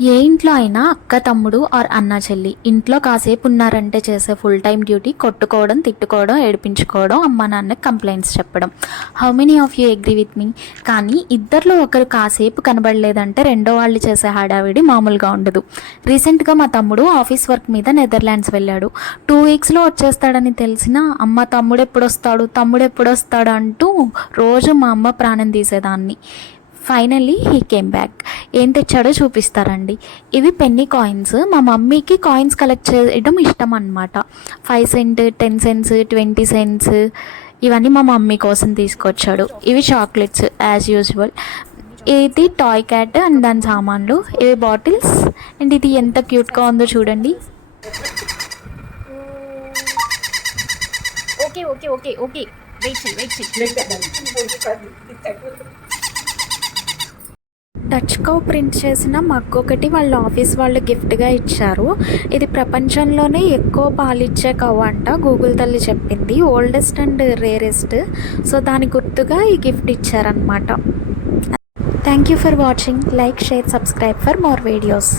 ఏ ఇంట్లో అయినా అక్క తమ్ముడు ఆర్ అన్న చెల్లి ఇంట్లో కాసేపు ఉన్నారంటే చేసే ఫుల్ టైం డ్యూటీ కొట్టుకోవడం, తిట్టుకోవడం, ఏడిపించుకోవడం, అమ్మ నాన్నకి కంప్లైంట్స్ చెప్పడం. How many of you agree with me? కానీ ఇద్దరిలో ఒకరు కాసేపు కనబడలేదంటే రెండో వాళ్ళు చేసే హడావిడి మామూలుగా ఉండదు. రీసెంట్గా మా తమ్ముడు ఆఫీస్ వర్క్ మీద నెదర్లాండ్స్ వెళ్ళాడు. 2 వీక్స్లో వచ్చేస్తాడని తెలిసినా అమ్మ తమ్ముడు ఎప్పుడు వస్తాడు అంటూ రోజు మా అమ్మ ప్రాణం తీసేదాన్ని. Finally he came back. ఏం తెచ్చాడో చూపిస్తారండి. ఇవి పెన్నీ కాయిన్స్. మా మమ్మీకి కాయిన్స్ కలెక్ట్ చేయడం ఇష్టం అన్నమాట. 5 సెంట్, 10 సెంట్స్, 20 సెంట్స్ ఇవన్నీ మా మమ్మీ కోసం తీసుకొచ్చాడు. ఇవి చాక్లెట్స్ యాజ్ యూజువల్. ఇది టాయ్ క్యాట్ అండ్ దాని సామాన్లు. ఇవి బాటిల్స్. అండ్ ఇది ఎంత క్యూట్గా ఉందో చూడండి. Okay okay okay okay wait చెయ్యి టచ్ కౌ ప్రింట్ చేసిన మగ్ ఒకటి వాళ్ళ ఆఫీస్ వాళ్ళు గిఫ్ట్గా ఇచ్చారు. ఇది ప్రపంచంలోనే ఎక్కువ పాలిచ్చే కౌ అంట, గూగుల్ తల్లి చెప్పింది. Oldest and rarest. సో దాని గుర్తుగా ఈ గిఫ్ట్ ఇచ్చారనమాట. Thank you for watching. Like, share, subscribe for more videos.